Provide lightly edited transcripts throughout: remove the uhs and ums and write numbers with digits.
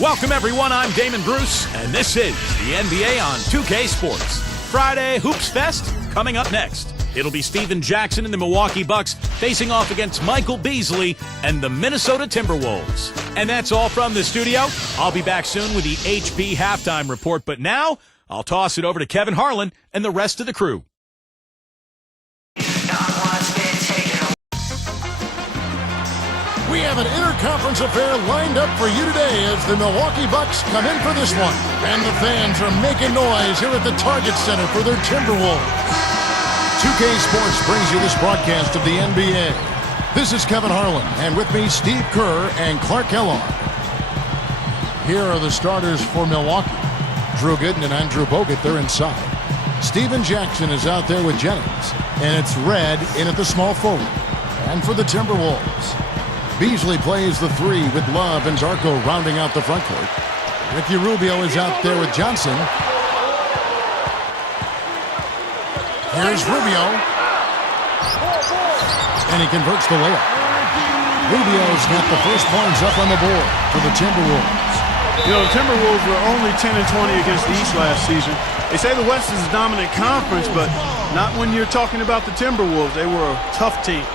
Welcome, everyone. I'm Damon Bruce, and this is the NBA on 2K Sports. Friday Hoops Fest coming up next. It'll be Steven Jackson and the Milwaukee Bucks facing off against Michael Beasley and the Minnesota Timberwolves. And that's all from the studio. I'll be back soon with the HP halftime report, but now I'll toss it over to Kevin Harlan and the rest of the crew. We have an interconference affair lined up for you today as the Milwaukee Bucks come in for this one. And the fans are making noise here at the Target Center for their Timberwolves. 2K Sports brings you this broadcast of the NBA. This is Kevin Harlan, and with me, Steve Kerr and Clark Kellogg. Here are the starters for Milwaukee. Drew Gooden and Andrew Bogut, they're inside. Steven Jackson is out there with Jennings, and it's Red in at the small forward. And for the Timberwolves, Beasley plays the three with Love and Darko rounding out the front court. Ricky Rubio is out there with Johnson. Here's Rubio. And he converts the layup. Rubio's got the first points up on the board for the Timberwolves. You know, the Timberwolves were only 10-20 against the East last season. They say the West is a dominant conference, but not when you're talking about the Timberwolves. They were a tough team.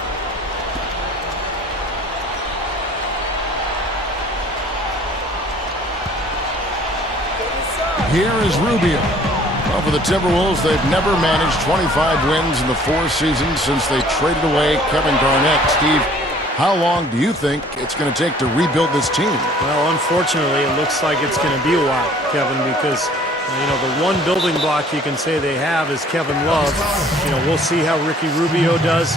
Here is Rubio. Well, for the Timberwolves, they've never managed 25 wins in the 4 seasons since they traded away Kevin Garnett. Steve, how long do you think it's going to take to rebuild this team? Well, unfortunately, it looks like it's going to be a while, Kevin, because, you know, the one building block you can say they have is Kevin Love. You know, we'll see how Ricky Rubio does.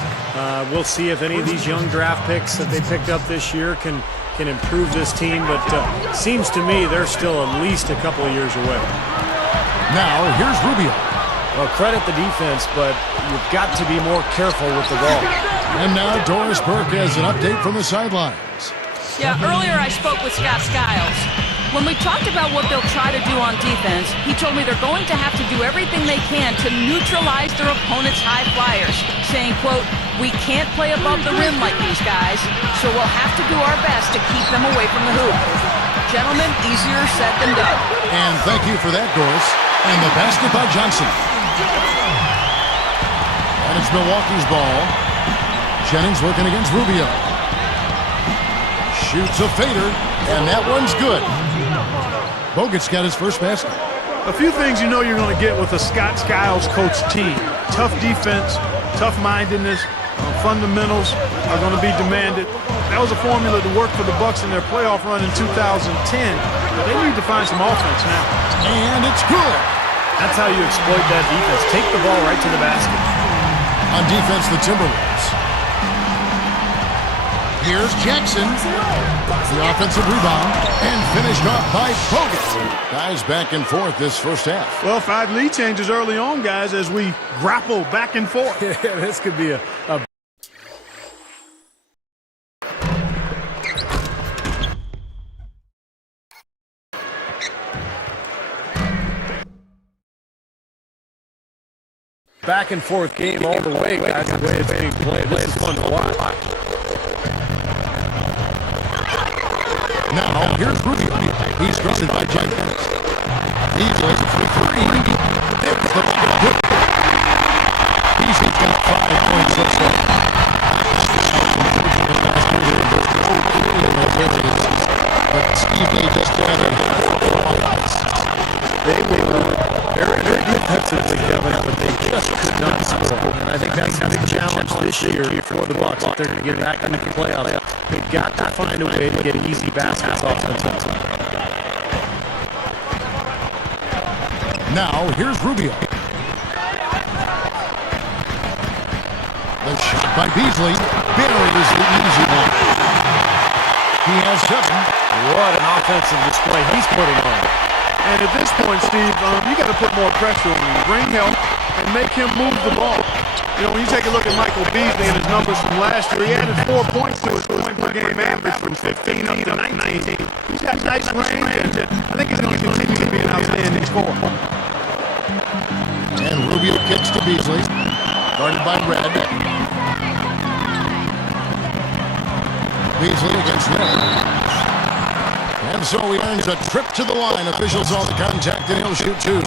We'll see if any of these young draft picks that they picked up this year can improve this team, but seems to me they're still at least a couple of years away. Now, here's Rubio. Well, credit the defense, but you've got to be more careful with the ball. And now Doris Burke has an update from the sidelines. Yeah, earlier I spoke with Scott Skiles. When we talked about what they'll try to do on defense, he told me they're going to have to do everything they can to neutralize their opponent's high flyers, saying, quote, "We can't play above the rim like these guys, so we'll have to do our best to keep them away from the hoop." Gentlemen, easier said than done. And thank you for that, Doris. And the basket by Johnson. And it's Milwaukee's ball. Jennings working against Rubio. Shoots a fader, and that one's good. Bogut's got his first basket. A few things you know you're going to get with a Scott Skiles coach team. Tough defense, tough-mindedness, fundamentals are going to be demanded. That was a formula to work for the Bucks in their playoff run in 2010. But they need to find some offense now. And it's good. That's how you exploit that defense. Take the ball right to the basket. On defense, the Timberwolves. Here's Jackson. The offensive rebound. And finished off by Bogut. Guys back and forth this first half. Well, 5 lead changes early on, guys, as we grapple back and forth. Yeah, this could be a back and forth game all the way, guys, the way it's being played. This is fun to watch. Now, here's Rubio. He's guarded by Jennings. He's lays it for 3. There's the good. He's got 5 points so far. But Steve, they just got They were very, very defensively, Kevin, but they just could not score. And I think that's a big challenge this year for the Bucks if they're going to get back into the playoffs. They've got to find a way to get easy baskets offensively. Now, here's Rubio. The shot by Beasley buries the easy one. He has 7. What an offensive display he's putting on. And at this point, Steve, you got to put more pressure on him. Bring help and make him move the ball. You know, when you take a look at Michael Beasley and his numbers from last year, he added 4 points to his point-per-game average from 15 up to 19. He's got nice range, and I think he's going to continue to be an outstanding scorer. And Rubio kicks to Beasley. Guarded by Red. Beasley against Red. And And so he earns a trip to the line. Officials saw the contact, and he'll shoot two.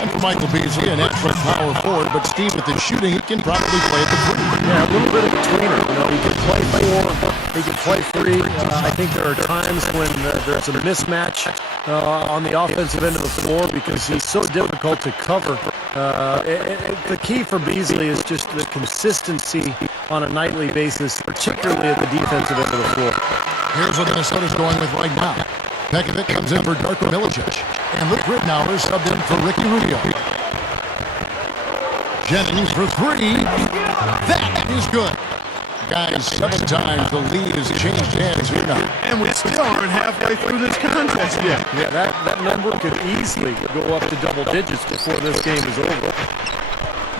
And for Michael Beasley, a natural power forward, but Steve, with the shooting, he can probably play at the three. Yeah, a little bit of a tweener. You know, he can play four, he can play three. I think there are times when there's a mismatch on the offensive end of the floor because he's so difficult to cover. The key for Beasley is just the consistency on a nightly basis, particularly at the defensive end of the floor. Here's what Minnesota's going with right now. Pekovic comes in for Darko Milicic. And Luke Rittenauer subbed in for Ricky Rubio. Jennings for three. That is good. Guys, 7 times the lead has changed hands here now. And we still aren't halfway through this contest yet. Yeah, that number could easily go up to double digits before this game is over.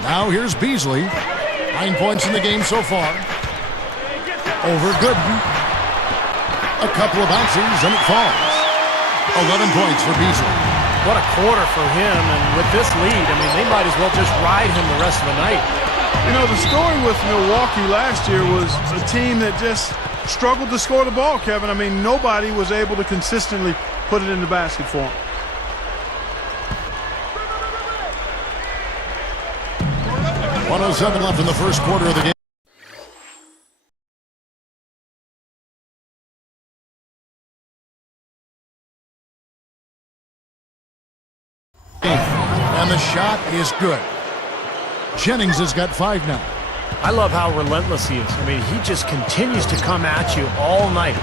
Now here's Beasley. 9 points in the game so far. Over Gooden. A couple of bounces and it falls. 11 points for Beasley. What a quarter for him, and with this lead, I mean, they might as well just ride him the rest of the night. You know, the story with Milwaukee last year was a team that just struggled to score the ball, Kevin. I mean, nobody was able to consistently put it in the basket for them. .107 left in the first quarter of the game. And the shot is good. Jennings has got 5 now. I love how relentless he is. I mean, he just continues to come at you all night.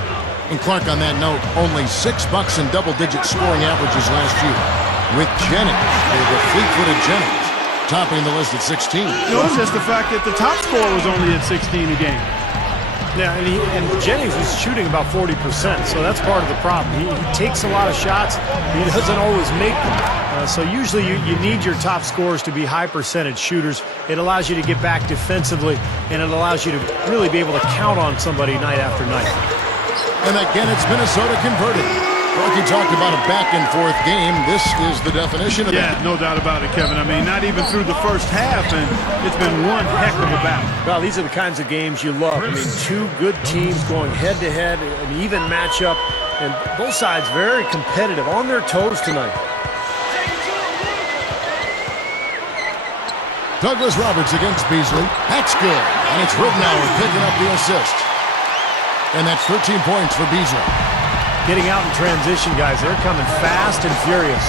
And Clark, on that note, only 6 bucks in double-digit scoring averages last year. With Jennings, the fleet-footed Jennings, topping the list at 16. You know, it's just the fact that the top scorer was only at 16 a game. Yeah, and Jennings is shooting about 40%, so that's part of the problem. He takes a lot of shots. He doesn't always make them. So usually you need your top scorers to be high percentage shooters. It allows you to get back defensively, and it allows you to really be able to count on somebody night after night. And again, it's Minnesota converted. Rocky talked about a back-and-forth game. This is the definition of that. Yeah, no doubt about it, Kevin. I mean, not even through the first half, and it's been one heck of a battle. Well, these are the kinds of games you love. I mean, 2 good teams going head-to-head, an even matchup, and both sides very competitive, on their toes tonight. Douglas Roberts against Beasley. That's good. And it's Rittenauer picking up the assist. And that's 13 points for Beasley. Getting out in transition, guys. They're coming fast and furious.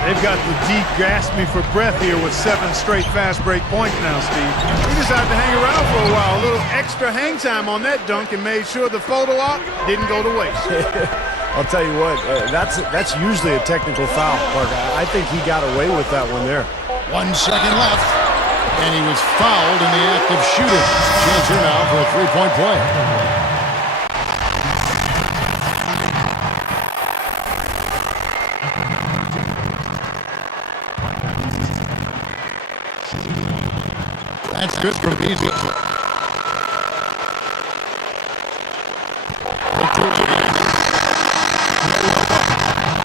They've got the deep gasping for breath here with 7 straight fast break points now, Steve. He decided to hang around for a while. A little extra hang time on that dunk and made sure the photo op didn't go to waste. I'll tell you what, that's usually a technical foul, Parker. I think he got away with that one there. 1 second left. And he was fouled in the act of shooting. Chance here now for a 3-point play. That's good for Beasley.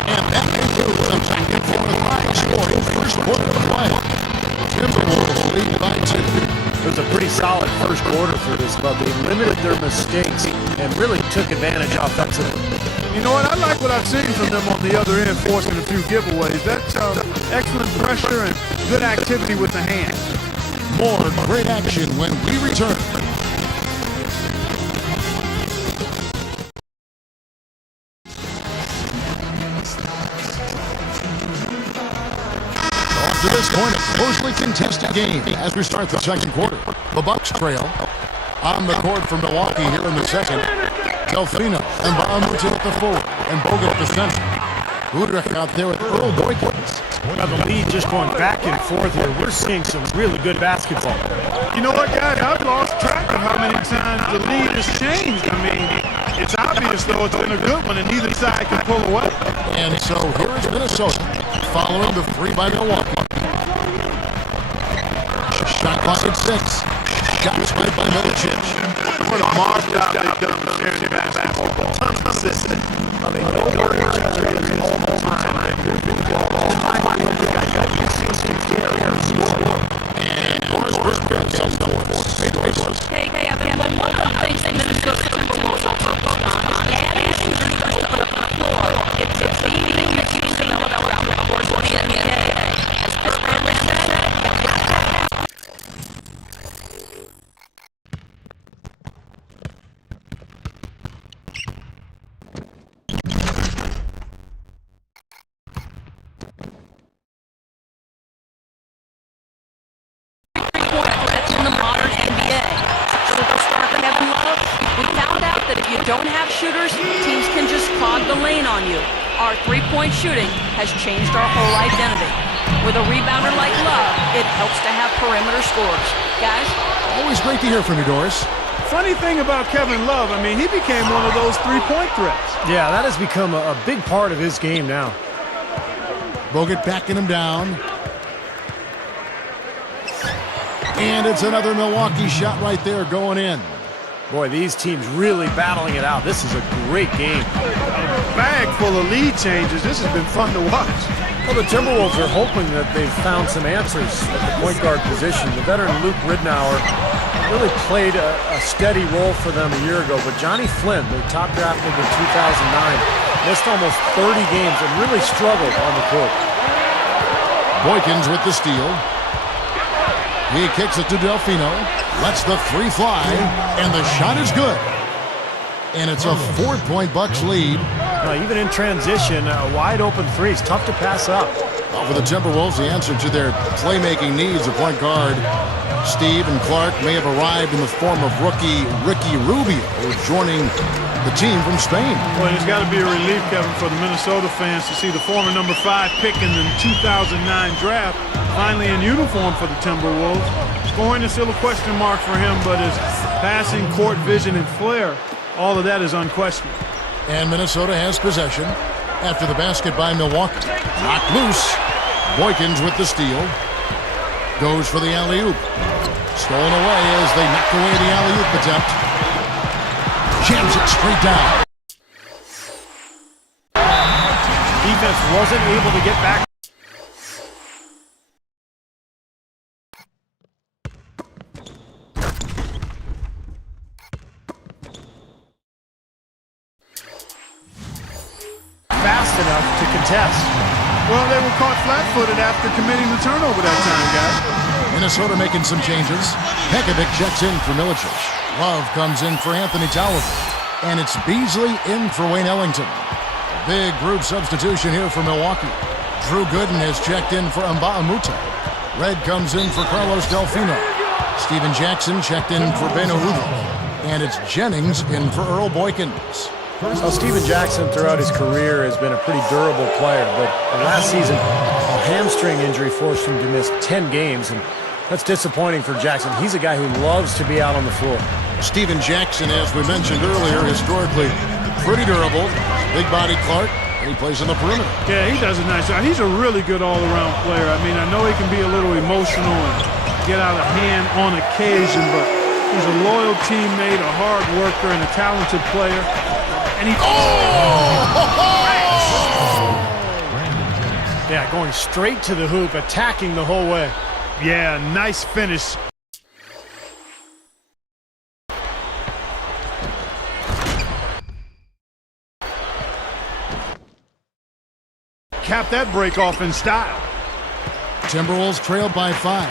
And that concludes the second quarter high scoring first quarter of play. Timberwolves lead by 2. It was a pretty solid first quarter for this club. They limited their mistakes and really took advantage offensively. You know what? I like what I've seen from them on the other end, forcing a few giveaways. That's excellent pressure and good activity with the hands. More great action when we return. Up to this point, a closely contested game as we start the second quarter. The Bucks trail on the court for Milwaukee here in the second. Delfino and Baumgarten at the forward and Bogut at the center. Udrich out there with Earl Boykins. Now the lead just going back and forth here. We're seeing some really good basketball. You know what, guys? I've lost track of how many times the lead has changed. I mean, it's obvious, though, it's been a good one, and neither side can pull away. And so here is Minnesota following the 3 by Milwaukee. Shot clock at 6. Shots made by Milicic. What a marked job they've done with sharing the basketball. Tons of assistance. They know where each other is all the time. And Morris Brisbane comes north. Hey, Evan, one of the things that Minnesota Timberwolves are focused on is on you. Our three-point shooting has changed our whole identity. With a rebounder like Love, it helps to have perimeter scores. Guys? Always great to hear from you, Doris. Funny thing about Kevin Love, I mean, he became one of those three-point threats. Yeah, that has become a big part of his game now. Bogut backing him down. And it's another Milwaukee shot right there going in. Boy, these teams really battling it out. This is a great game. Bag full of lead changes. This has been fun to watch. Well, the Timberwolves are hoping that they've found some answers at the point guard position. The veteran Luke Ridnour really played a steady role for them a year ago, but Johnny Flynn, their top draft pick in 2009, missed almost 30 games and really struggled on the court. Boykins with the steal. He kicks it to Delfino, lets the three fly, and the shot is good. And it's a 4-point Bucks lead. Even in transition, a wide-open three is tough to pass up. Well, for the Timberwolves, the answer to their playmaking needs, a point guard, Steve and Clark, may have arrived in the form of rookie Ricky Rubio, joining the team from Spain. Well, it's got to be a relief, Kevin, for the Minnesota fans to see the former number 5 pick in the 2009 draft finally in uniform for the Timberwolves. Scoring is still a question mark for him, but his passing, court vision, and flair, all of that is unquestioned. And Minnesota has possession after the basket by Milwaukee. Knocked loose. Boykins with the steal. Goes for the alley-oop. Stolen away as they knock away the alley-oop attempt. Jams it straight down. Defense wasn't able to get back. Fast enough to contest. Well, they were caught flat-footed after committing the turnover that time, guys. Minnesota making some changes. Pekovic checks in for Milicic. Love comes in for Anthony Towers. And it's Beasley in for Wayne Ellington. Big group substitution here for Milwaukee. Drew Gooden has checked in for Mba'amoute. Red comes in for Carlos Delfino. Steven Jackson checked in for Beno Udrih. And it's Jennings in for Earl Boykins. Well, Steven Jackson throughout his career has been a pretty durable player, but last season a hamstring injury forced him to miss 10 games, and that's disappointing for Jackson. He's a guy who loves to be out on the floor. Steven Jackson, as we mentioned earlier, historically pretty durable. Big body Clark, and he plays on the perimeter. Yeah, he does a nice job. He's a really good all-around player. I mean, I know he can be a little emotional and get out of hand on occasion, but he's a loyal teammate, a hard worker, and a talented player. And he... Yeah, going straight to the hoop, attacking the whole way. Yeah, nice finish. Cap that break off in style. Timberwolves trailed by 5.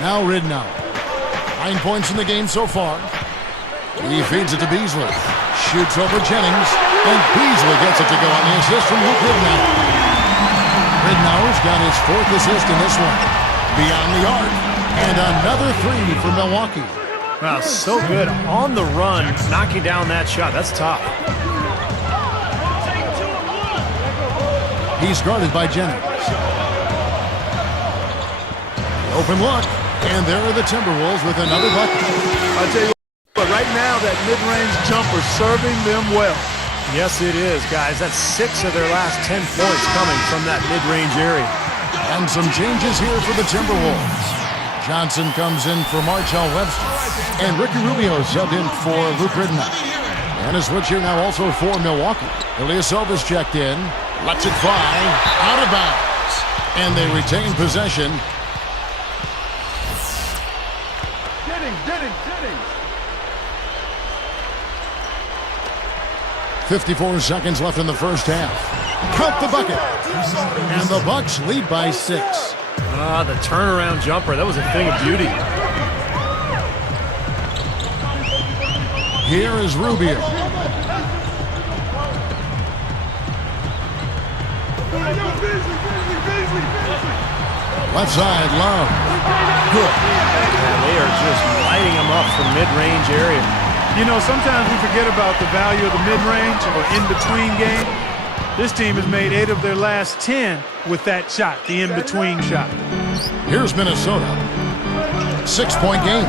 Now Ridnour. 9 points in the game so far. He feeds it to Beasley. Shoots over Jennings. And Beasley gets it to go on the assist from Luke Ridnour. Ridnour's got his 4th assist in this one. Beyond the arc. And another 3 for Milwaukee. Wow, so good on the run, knocking down that shot. That's tough. He's guarded by Jennings. Open look. And there are the Timberwolves with another bucket. I'll tell you what, right now that mid-range jumper serving them well. Yes, it is, guys. That's 6 of their last 10 points coming from that mid-range area. And some changes here for the Timberwolves. Johnson comes in for Marshall Webster. And Ricky Rubio subbed in for Luke Ridnour. And a switch here now also for Milwaukee. Ilyasova's checked in. Lets it fly. Out of bounds. And they retain possession. 54 seconds left in the first half. Count the bucket. And the Bucks lead by 6. The turnaround jumper. That was a thing of beauty. Here is Rubio. Left side, Love. Good. Man, they are just lighting them up from mid-range area. You know, sometimes we forget about the value of the mid-range or in-between game. This team has made 8 of their last 10 with that shot, the in-between shot. Here's Minnesota. 6-point game.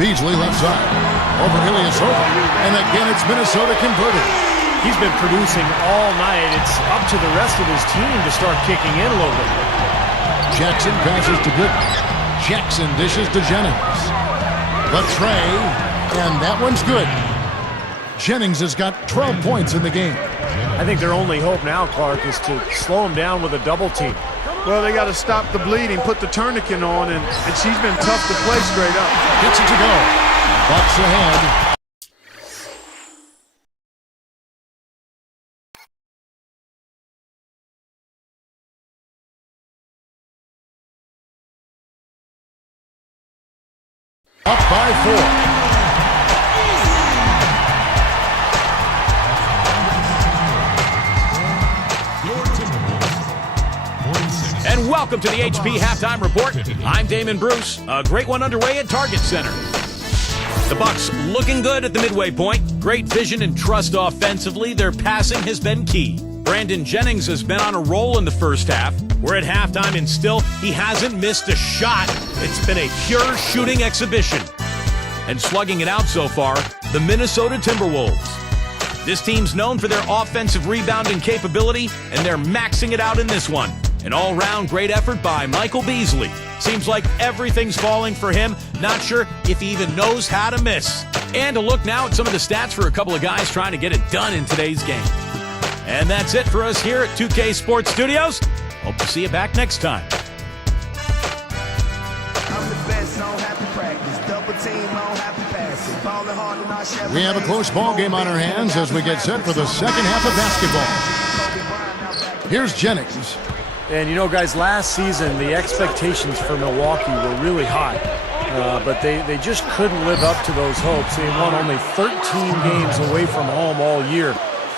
Beasley left side. Over Ilyasova. And again, it's Minnesota converted. He's been producing all night. It's up to the rest of his team to start kicking in a little bit. Jackson passes to Gooden. Jackson dishes to Jennings. The tray, and that one's good. Jennings has got 12 points in the game. I think their only hope now, Clark, is to slow him down with a double team. Well, they got to stop the bleeding, put the tourniquet on, and she's been tough to play straight up. Gets it to go. Bucks ahead. Up by 4. And welcome to the HP Halftime Report. I'm Damon Bruce. A great one underway at Target Center. The Bucks looking good at the midway point. Great vision and trust offensively. Their passing has been key. Brandon Jennings has been on a roll in the first half. We're at halftime and still he hasn't missed a shot. It's been a pure shooting exhibition. And slugging it out so far, the Minnesota Timberwolves. This team's known for their offensive rebounding capability, and they're maxing it out in this one. An all-round great effort by Michael Beasley. Seems like everything's falling for him. Not sure if he even knows how to miss. And a look now at some of the stats for a couple of guys trying to get it done in today's game. And that's it for us here at 2K Sports Studios. Hope to see you back next time. We have a close ball game on our hands as we get set for the second half of basketball. Here's Jennings. And you know, guys, last season the expectations for Milwaukee were really high. But they just couldn't live up to those hopes. They won only 13 games away from home all year.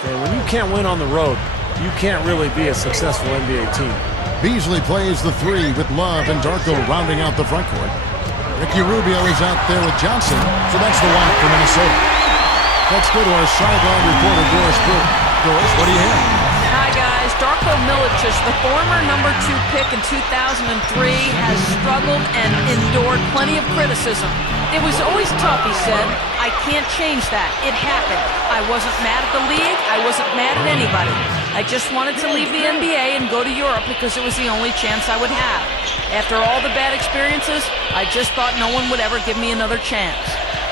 And when you can't win on the road, you can't really be a successful NBA team. Beasley plays the 3 with Love and Darko rounding out the front court. Ricky Rubio is out there with Johnson, so that's the lineup for Minnesota. Let's go to our sideline reporter, Doris Brew. Doris, what do you have? Hi, guys. Darko Milicic, the former number 2 pick in 2003, has struggled and endured plenty of criticism. It was always tough, he said. I can't change that. It happened. I wasn't mad at the league. I wasn't mad at anybody. I just wanted to leave the NBA and go to Europe because it was the only chance I would have. After all the bad experiences, I just thought no one would ever give me another chance.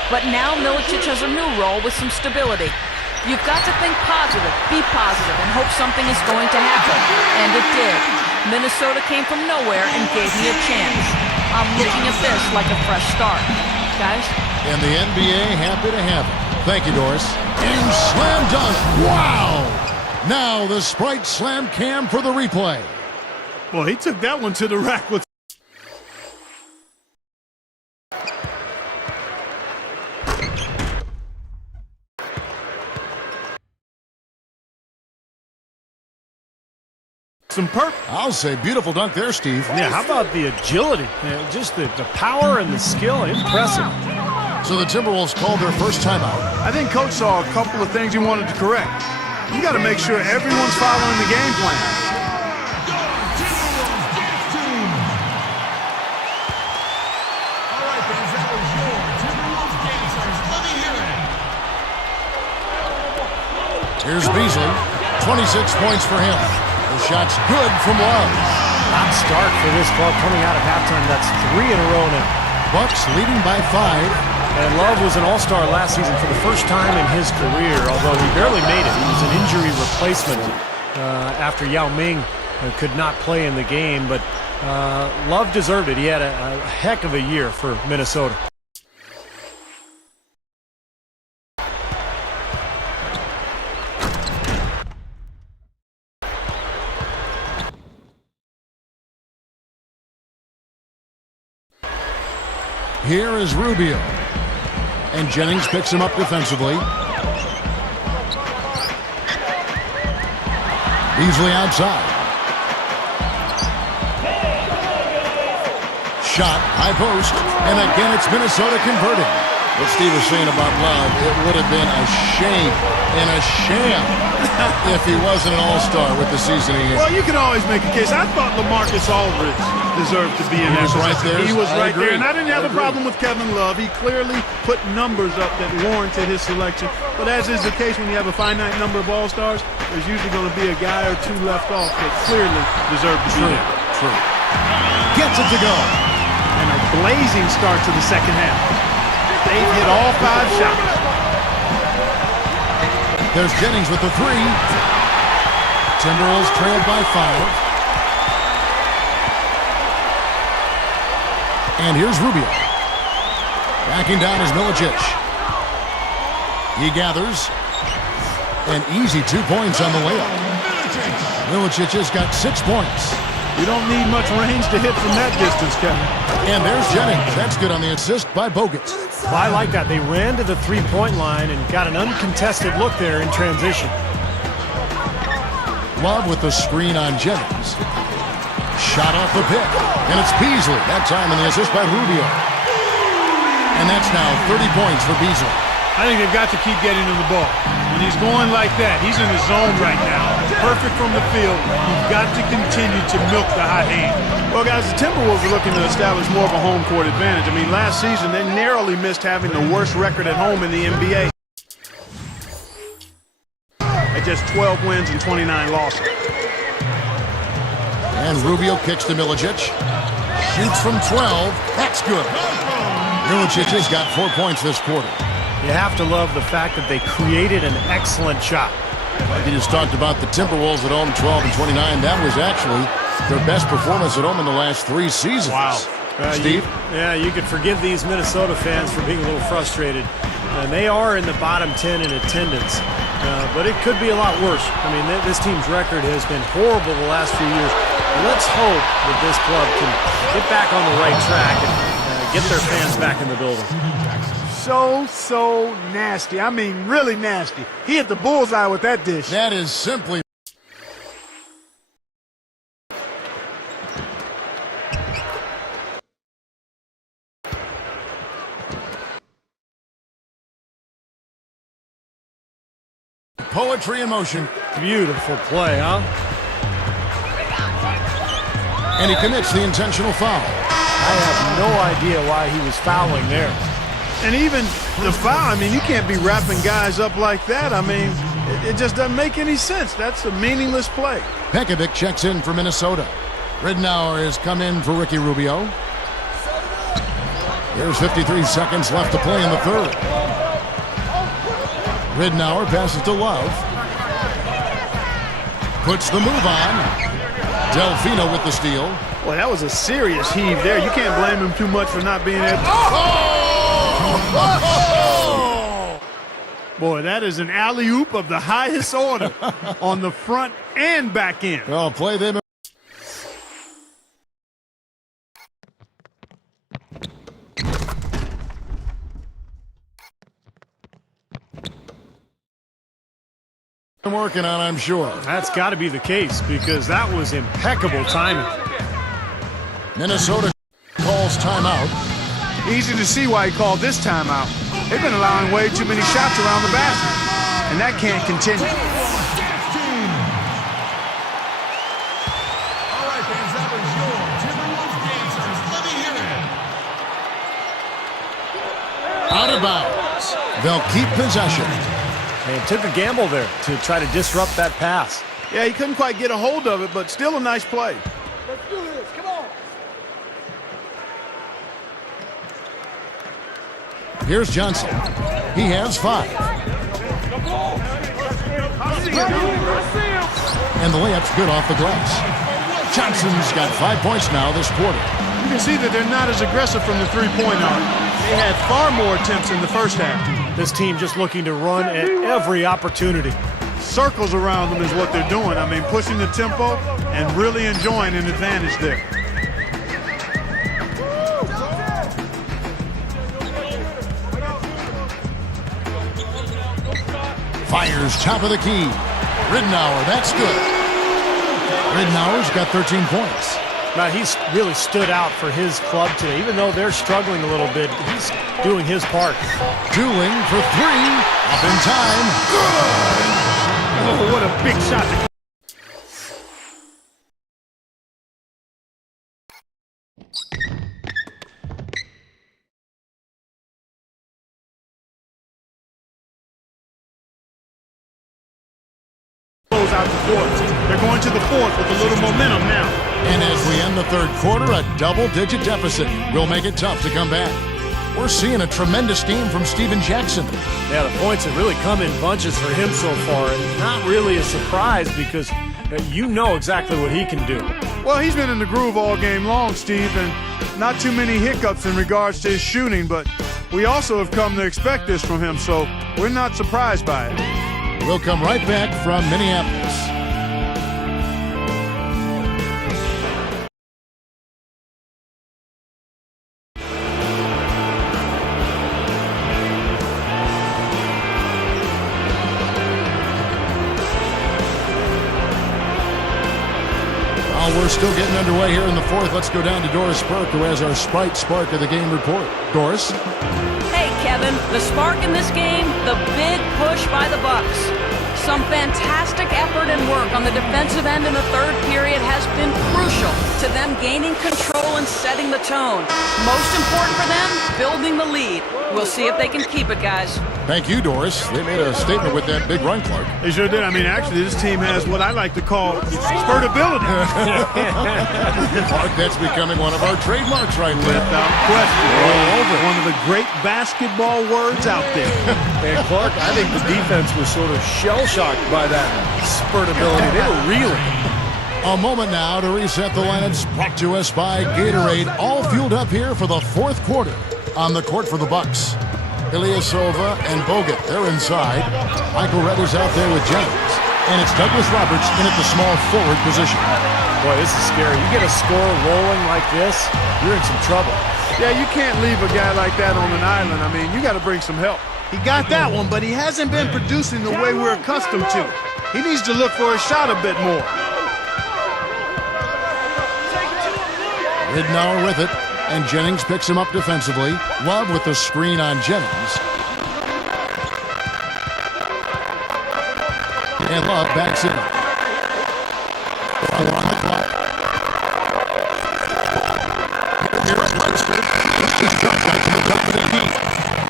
But now Milicic has a new role with some stability. You've got to think positive, be positive, and hope something is going to happen. And it did. Minnesota came from nowhere and gave me a chance. I'm looking at this like a fresh start. Guys? And the NBA happy to have it. Thank you, Doris. And slam dunk. Wow! Now the Sprite Slam Cam for the replay. Well, he took that one to the rack with... some purpose. I'll say beautiful dunk there, Steve. Yeah, how about the agility? Just the power and the skill. Impressive. So the Timberwolves called their first timeout. I think Coach saw a couple of things he wanted to correct. You got to make sure everyone's following the game plan. Here's Beasley. 26 points for him. The shot's good from Love. Hot start for this club coming out of halftime. That's 3 in a row now. Bucks leading by 5. And Love was an all-star last season for the first time in his career, although he barely made it. He was an injury replacement after Yao Ming could not play in the game. But Love deserved it. He had a heck of a year for Minnesota. Here is Rubio. And Jennings picks him up defensively. Beasley outside. Shot, high post, and again it's Minnesota converting. What Steve was saying about Love, it would have been a shame and a sham if he wasn't an all-star with the season he had. Well, you can always make a case. I thought LaMarcus Aldridge deserved to be in there. Right there. He was right there, and I didn't have a agree. problem with Kevin Love. He clearly put numbers up that warranted his selection. But as is the case when you have a finite number of all-stars, there's usually going to be a guy or two left off that clearly deserve to be there. True. Gets it to go. And a blazing start to the second half. They've hit all 5 shots. There's Jennings with the 3. Timberwolves trailed by 5. And here's Rubio. Backing down is Milicic. He gathers. An easy 2 points on the layup. Milicic has got 6 points. You don't need much range to hit from that distance, Kevin. And there's Jennings. That's good on the assist by Bogut. Well, I like that. They ran to the three-point line and got an uncontested look there in transition. Love with the screen on Jennings. Shot off the pick. And it's Beasley. That time on the assist by Rubio. And that's now 30 points for Beasley. I think they've got to keep getting him the ball. When he's going like that, he's in his zone right now. Perfect from the field. You've got to continue to milk the hot hand. Well, guys, the Timberwolves are looking to establish more of a home court advantage. I mean, last season, they narrowly missed having the worst record at home in the NBA. At just 12 wins and 29 losses. And Rubio kicks to Milicic. Shoots from 12. That's good. Milicic has got 4 points this quarter. You have to love the fact that they created an excellent shot. Like you just talked about the Timberwolves at home 12 and 29. That was actually their best performance at home in the last 3 seasons. Wow. Steve? You could forgive these Minnesota fans for being a little frustrated. And they are in the bottom 10 in attendance. But it could be a lot worse. I mean, this team's record has been horrible the last few years. Let's hope that this club can get back on the right track and get their fans back in the building. So nasty. I mean, really nasty. He hit the bullseye with that dish. That is simply... poetry in motion. Beautiful play, huh? And he commits the intentional foul. I have no idea why he was fouling there. And even the foul, I mean, you can't be wrapping guys up like that. I mean, it just doesn't make any sense. That's a meaningless play. Pekovic checks in for Minnesota. Ridnour has come in for Ricky Rubio. There's 53 seconds left to play in the third. Ridnour passes to Love. Puts the move on. Delfino with the steal. Well, that was a serious heave there. You can't blame him too much for not being able to... Boy, that is an alley-oop of the highest order on the front and back end. Well, play them. I'm working on, I'm sure. That's got to be the case because that was impeccable timing. Minnesota calls timeout. Easy to see why he called this timeout. They've been allowing way too many shots around the basket, and that can't continue. All right, fans, that was your Timberwolves dancers. Let me hear it. Out of bounds. They'll keep possession. And took a gamble there to try to disrupt that pass. Yeah, he couldn't quite get a hold of it, but still a nice play. Let's do this. Come on. Here's Johnson. He has 5. And the layup's good off the glass. Johnson's got 5 points now this quarter. You can see that they're not as aggressive from the three-point arc. They had far more attempts in the first half. This team just looking to run at every opportunity. Circles around them is what they're doing. I mean, pushing the tempo and really enjoying an advantage there. Fires top of the key. Ridnour, that's good. Ridnour's got 13 points. He's really stood out for his club today. Even though they're struggling a little bit, he's doing his part. Dooling for three. Up in time. Good. Oh, what a big shot. Out the fourth. They're going to the fourth with a little momentum now. And as we end the third quarter, a double-digit deficit will make it tough to come back. We're seeing a tremendous game from Steven Jackson. Yeah, the points have really come in bunches for him so far, and not really a surprise because you know exactly what he can do. Well, he's been in the groove all game long, Steve, and not too many hiccups in regards to his shooting, but we also have come to expect this from him, so we're not surprised by it. We'll come right back from Minneapolis. We're still getting underway here in the fourth. Let's go down to Doris Burke, who has our Sprite Spark of the Game report. Doris? Hey, Kevin, the spark in this game, the big push by the Bucks. Some fantastic effort and work on the defensive end in the third period has been crucial to them gaining control and setting the tone. Most important for them, building the lead. We'll see if they can keep it, guys. Thank you, Doris. They made a statement with that big run, Clark. They sure did. I mean, actually, this team has what I like to call spurtability. Clark, that's becoming one of our trademarks right now. Without question. All over. One of the great basketball words out there. And Clark, I think the defense was sort of shell-shocked by that spurtability. They were reeling. A moment now to reset the lineups, brought to us by Gatorade, all fueled up here for the fourth quarter. On the court for the Bucks, Ilyasova and Bogut, they're inside. Michael Redd is out there with Jennings. And it's Douglas Roberts in at the small forward position. Boy, this is scary. You get a score rolling like this, you're in some trouble. Yeah, you can't leave a guy like that on an island. I mean, you got to bring some help. He got that one, but he hasn't been producing the way we're accustomed to. He needs to look for a shot a bit more. Ridnour with it, and Jennings picks him up defensively. Love with the screen on Jennings. And Love backs in. 4 on the clock. Here's Munster. He's got back to the top of the heat.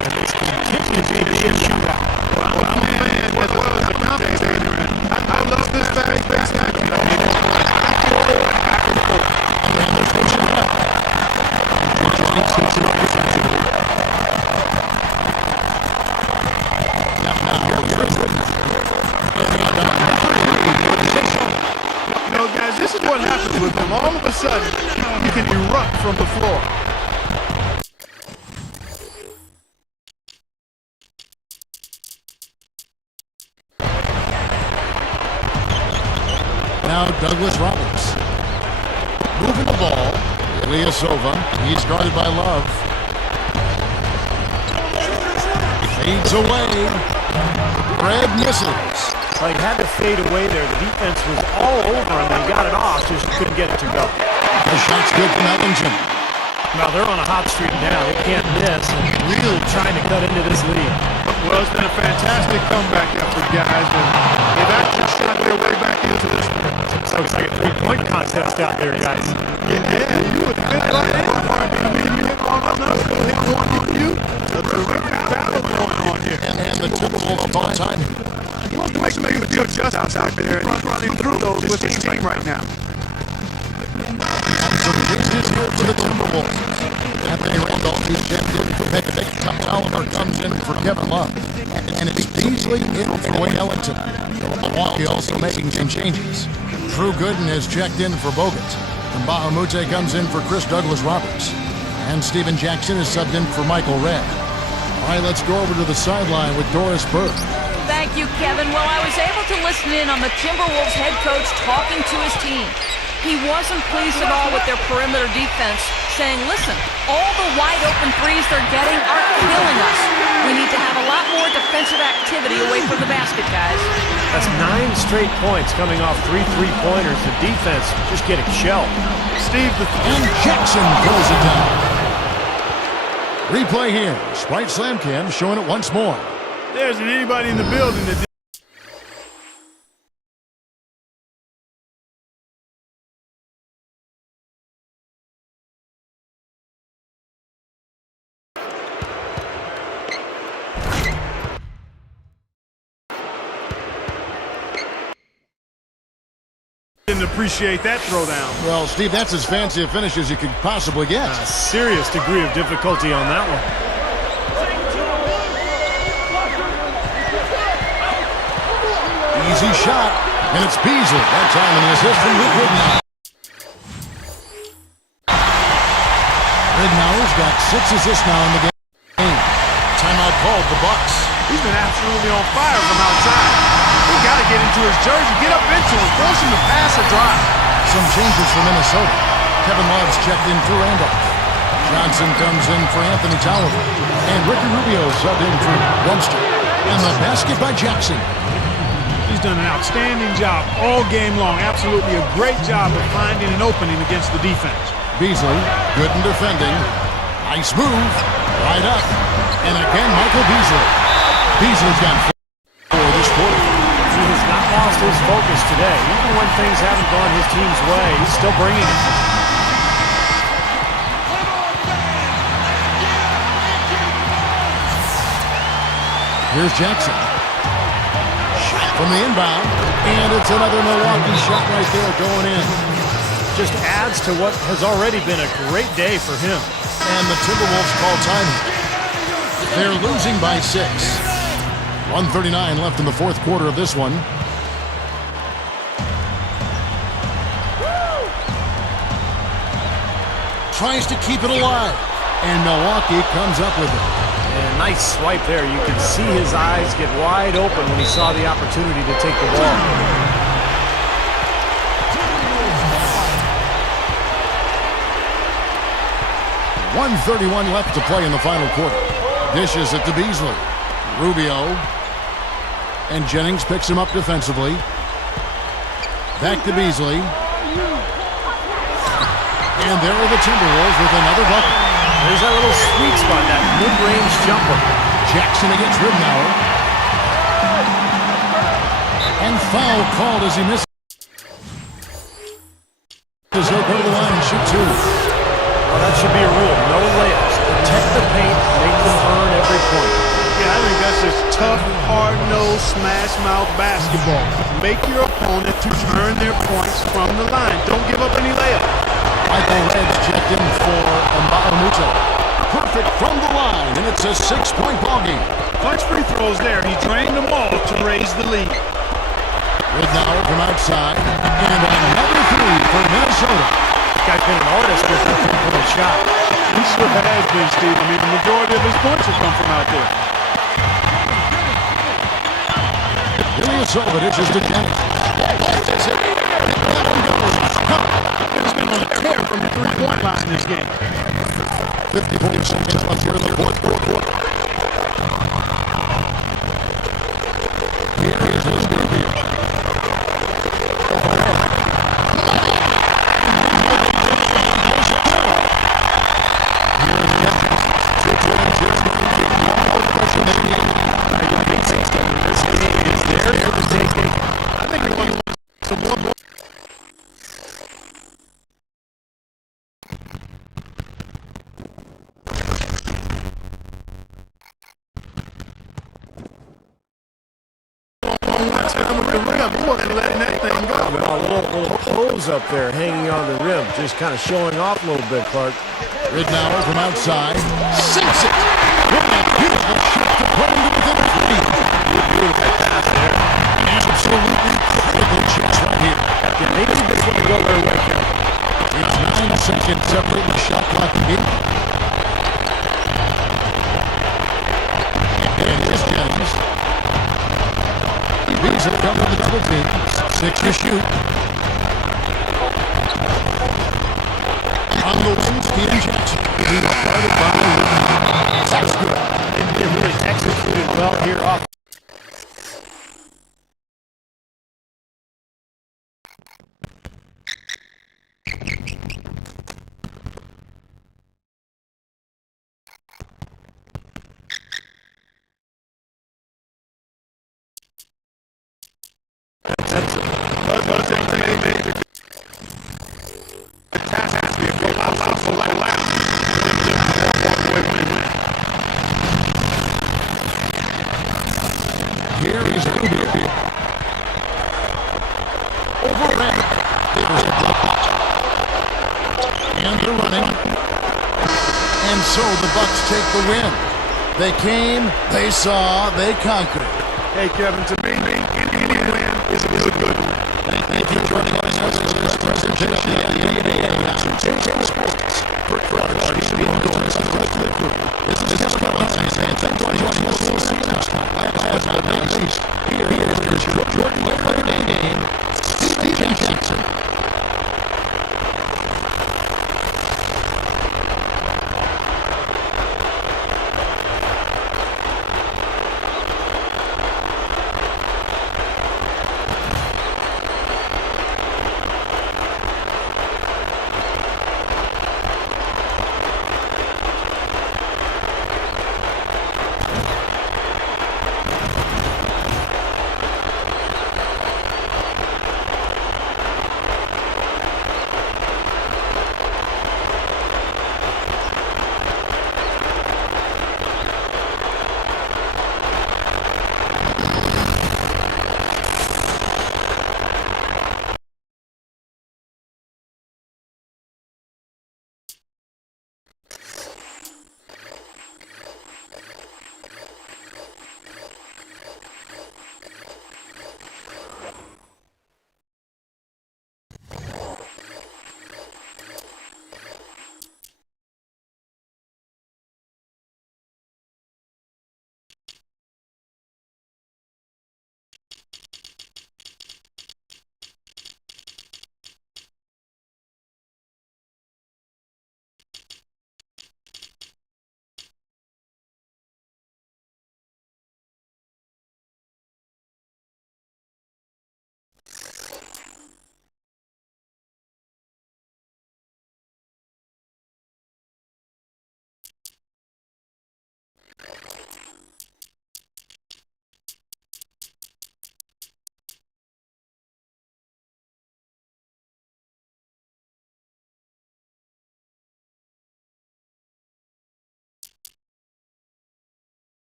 And this continues to be a shootout. Well, I'm a man as well as a commentator. I love this fast action. And they're pushing it up. Jennings takes it up defensively. Now here's Ridnour. You know, guys, this is what happens with him. All of a sudden, he can erupt from the floor. Now Douglas Roberts. Moving the ball. Ilyasova. He's guarded by Love. Fades away. Red misses. Well, he had to fade away there. The defense was all over him. He got it off, just couldn't get it to go. The shot's good from Ellington. Now they're on a hot streak now. They can't miss and really trying to cut into this lead. Well, it's been a fantastic comeback effort, guys, and they've actually shot their way back into this one. So it's like a three-point contest out there, guys. Yeah, you would fit right in. I mean, you hit one on us, we'll hit one on you. That's a terrific battle going on here. And the Timberwolves all time. He wants to make some good adjustments out there, and he's running through those with his team right now. Some changes here for the Timberwolves. Anthony Randolph is checked in for Benedict. Tom Oliver comes in for Kevin Love. And it's Beasley in for Wayne Ellington. Milwaukee also making some changes. Drew Gooden has checked in for Bogut. And Bahamute comes in for Chris Douglas Roberts. And Steven Jackson is subbed in for Michael Redd. All right, let's go over to the sideline with Doris Burke. Thank you, Kevin. Well, I was able to listen in on the Timberwolves head coach talking to his team. He wasn't pleased at all with their perimeter defense, saying, listen, all the wide open threes they're getting are killing us. We need to have a lot more defense offensive activity away from the basket, guys. That's 9 straight points coming off 3 3-pointers. The defense just getting shelled. Steve, And Jackson throws it down. Replay here. Sprite Slam Cam showing it once more. there isn't anybody in the building that didn't appreciate that throwdown. Well, Steve, that's as fancy a finish as you could possibly get. A serious degree of difficulty on that one. Easy shot, and it's Beasley. That time in the assist from Luke Ridnour. Ridnour's got 6 assists now in the game. Timeout called, the Bucks. He's been absolutely on fire from outside. We got to get into his jersey, get up into him, force him to pass or drive. Some changes for Minnesota. Kevin Love's checked in for Randolph. Johnson comes in for Anthony Tolliver. And Ricky Rubio subbed in for Webster. And the basket by Jackson. He's done an outstanding job all game long. Absolutely a great job of finding an opening against the defense. Beasley, good in defending. Nice move. Right up. And again, Michael Beasley. Beasley's got 4 this quarter. He has not lost his focus today. Even when things haven't gone his team's way, he's still bringing it. Here's Jackson. Shot from the inbound. And it's another Milwaukee shot right there going in. Just adds to what has already been a great day for him. And the Timberwolves call time. They're losing by 6. 1:39 left in the fourth quarter of this one. Tries to keep it alive. And Milwaukee comes up with it. And nice swipe there. You can see his eyes get wide open when he saw the opportunity to take the ball. 1:31 left to play in the final quarter. Dishes it to Beasley. Rubio. And Jennings picks him up defensively. Back to Beasley. And there are the Timberwolves with another bucket. There's that little sweet spot, that mid-range jumper. Jackson against Ridnour. And foul called as he misses. He'll go to the line and shoot 2. Well, that should be a rule. No layups. Protect the paint. Make them earn every point. Yeah, I think that's just tough, hard-nosed, smash-mouth basketball. Make your opponent to earn their points from the line. Don't give up any layups. Michael Red's checked in for Mbalamuto. Perfect from the line, and it's a 6-point ballgame. Clutch free throws there. He drained them all to raise the lead. Ridnour from outside, and another 3 for Minnesota. Guy's been an artist with that three-point shot. He sure has been, Steve. I mean, the majority of his points have come from out there. Ilyasova dishes to Jennings. That's it. That one goes. He's been on a tear from the three-point line this game. 54 seconds left here in the fourth quarter. Here is his debut. I think he wants some more. A little pose up there hanging on the rim. Just kind of showing off a little bit, Clark. Ridnour from outside. Sinks it. With that beautiful shot to put him to within 3. Beautiful pass there. Absolutely critical chance right here. Yeah, maybe this one will go their way here. It's 9 seconds separating the shot clock and game. And here's Jennings. Beasley comes with the double team. 6 to shoot. On the wing, Steven Jackson. He was guarded by Ridnour. That's good. They really executed well here off. Here is Rubio. Overran. And they're running. And so the Bucks take the win. They came, they saw, they conquered. Hey, Kevin, to me, any win is a good win. Thank you for joining us for this presentation of the NBA on 2K Sports.